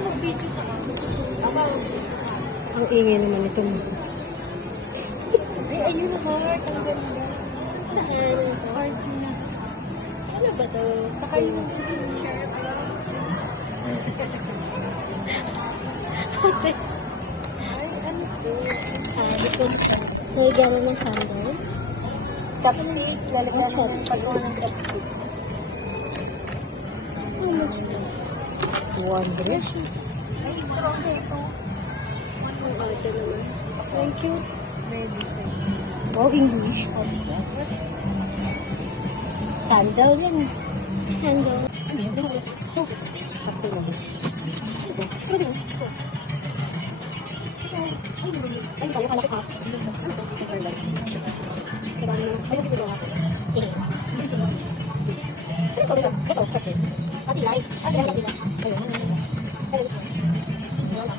mag-video ka. Ang ingay naman ito. Ay, ayun na heart. Ang ganda. Saan? Heart na. Ano ba to? Saka yung shirt. Ay, ano to? May gano'n ng candle. Chopstick. Lalagyan ng pagkawa ng chopstick. How much? 200. Ay, strong ito. Ang arte naman. Thank you. Ready, sir. Wow, English. Candle yan. Candle. Ano yun? Kasi lang. Sige, sige. Ay, kaya pala ko ha. Sa dami mo. Ay, hindi ko ako. Ito, ito. Ito, sakit. Pati live. Pati live, pati live. Ayun. Ayun. Ayun.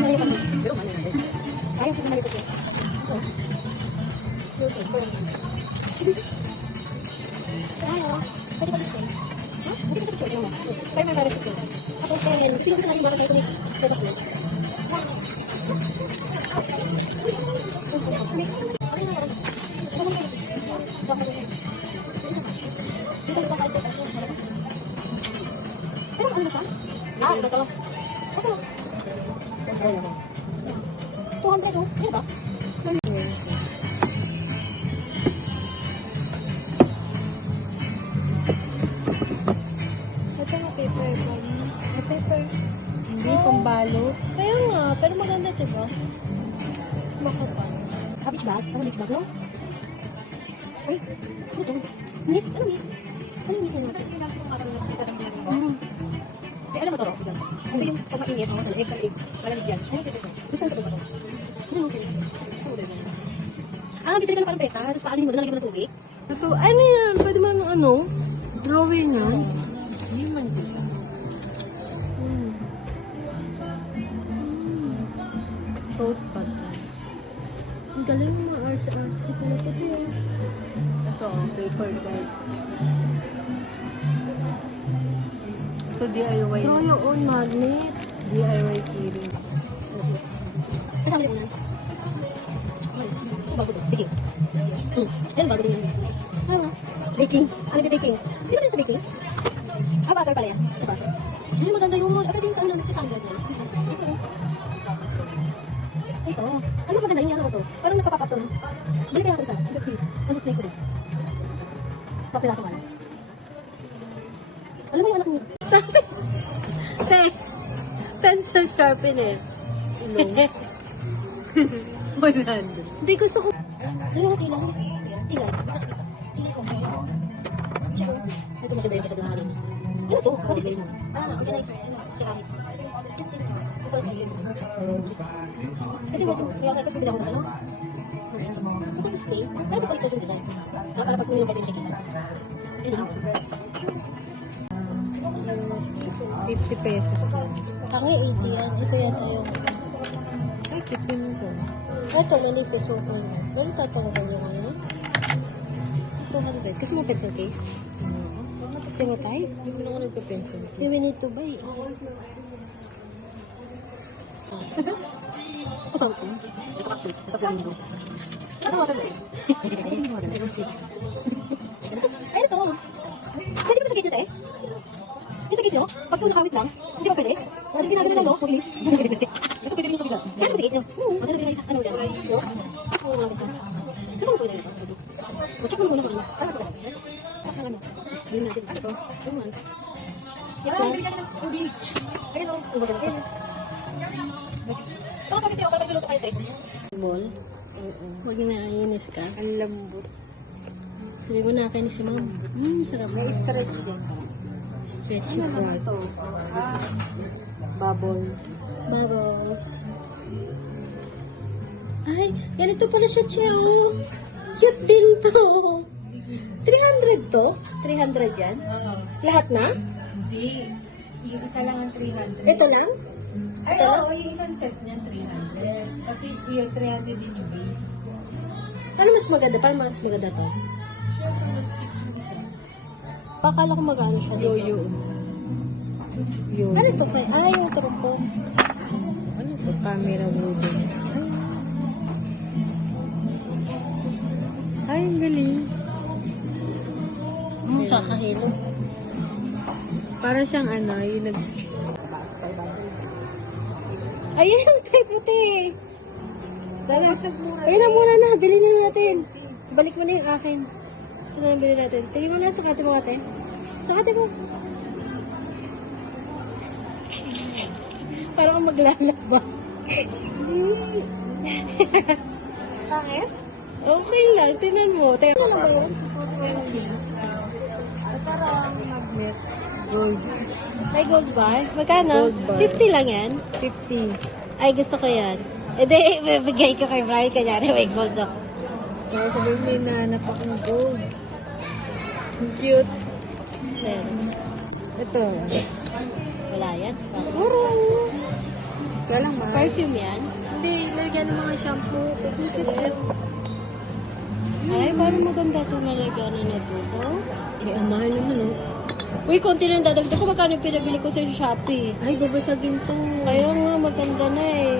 Ayun. Pero mali na rin. Ayun, sa mali ko siya. Ayaw. Pwede ba gusto? Ha? Hindi ko sa picture. Pero may parang picture. Tapos, sino sa natin bakit kayo kulit? Pero ano ba siya? Ah, ito. Ito. 200 oh. Ano ba? Ito na paper ba? May paper. Hindi, pambalo. Kaya nga, pero maganda ito ba? Makapal. Beach bag? Ano beach bag, no? Ay, ano to? Miss? Ano miss? Ano miss na natin? Ay, alam mo to, Rox? Ano yung pag mainit, mga sa leeg, malamig yan. Ano yung pwede ko? Gusto mo sa ba to? Ano yung pwede ko? Ah, bibili ka na parang peta, tapos paalin mo, nalagyan mo ng tubig. Ito, ano yan? Pwede mo ano? Drawing yan? Hindi man ito. Tote bag. Ang galing mo mga RC ko na ito. Ito, paper guys. Ito DIY Draw your own magnet. DIY keyring. Kasama din mo yan. Ito bago to, baking. Ayun, bago din yan. Ano? Baking. Ano yung baking? Hindi ba din sa baking? Ah, butter pala yan. Diba? Ay, maganda yung mga. Pwede yung sa ano, sa sandal yan. Ito. Ano mas maganda yung ano ko to? Parang nagpapapaton. Bili kaya ako isa. Ang display ko din. Papiraso ka lang. Alam mo yung anak niya? Pencil sharpener. Ilong. 100. Hindi gusto ko. Ano yung tilang? Tilang. Tilang ko. Ito maganda yung kasabang halin. Ano to? What is this? Ah, organizer. Ceramic. Kasi mo, kasi bilang ko na ano? Ito display. Ano ba ito yung design? Para pag kumilong kayo yung kita. Ano? 50 pesos. Ako yung 80 yan. Ito yan yung... Ay, kipin ko. Ito, manipis so ko. Ano tatawag ko yung ano? 200. Gusto mo pencil case? Tingnan tayo. Hindi mo na ako nagpe-pencil. You need to buy. Something. Ito kakis. Ito flamingo. Ano water ba? Ay, ito. Pwede ko sa gate nyo, te? Yung sa gate nyo, pag ito nakawit lang, hindi ba pwede? Hindi ginagawa lang, no? Mabilis. Ito pwede rin yung kabila. Kaya sa gate nyo. Ano ba isa? Ano yan? Oo, wala kasi. Ano ba gusto nyo dito? Check mo muna kung ano. Para sa kanya. Kasi namin. Bilhin natin ito. Tuman. Yan, bili ka ng tubig. Ayun, no? Ano ba ganun? Ito ka pagkita ako para pagkilo sa kayo, te. Ball. Huwag na inis ka. Ang lambot. Sabi mo na kayo ni si ma'am. Sarap. May stretch din. Stretch Ano yung naman ball. to? Bubble. Bubbles. Ay, ganito pala siya, Cheo. Cute din to. 300 to? 300 yan? Oo. Lahat na? Hindi. Yung isa lang ang 300. Ito lang? Ay, oo. Yung isang set niya 300. Pati yung 300 din yung base. Ano mas maganda? Parang mas maganda to? Siyempre, mas cute yung isa. Pakala ko magano siya. Yoyo. Yun. Ano to? Yung trompon. Ano to? Camera wooden. Ay, ang galing. Sa kahilo. Para siyang ano, yung nag... Ayun yung tayo puti. Tara. Ayun na muna na. Bilhin na natin. Balik mo na yung akin. Ito na bilhin natin. Tingin mo na. Sukatin mo ate. Sukatin mo. Parang kang maglalaba. Bakit? Okay lang. Tingnan mo. Ano na ba yun? Parang magnet. Gold. May gold bar? Magkano? Gold bar. 50 lang yan? 50. Ay, gusto ko yan. E di, bibigay ko kay Brian. Kanyari, may gold ako. Kaya sabihin mo yung nahanap akong gold. Ang cute. Meron. Ito. Wala yan. Puro. Kaya lang mahal. Perfume yan? Hindi, lagyan ng mga shampoo. Cute. Ay, parang maganda itong nalagyan na dito. Eh, ang mahal naman, oh. Uy, konti nang dadagdag ko. Magkano yung pinabili ko sa Shopee? Ay, babasagin to. Kaya nga, maganda na eh.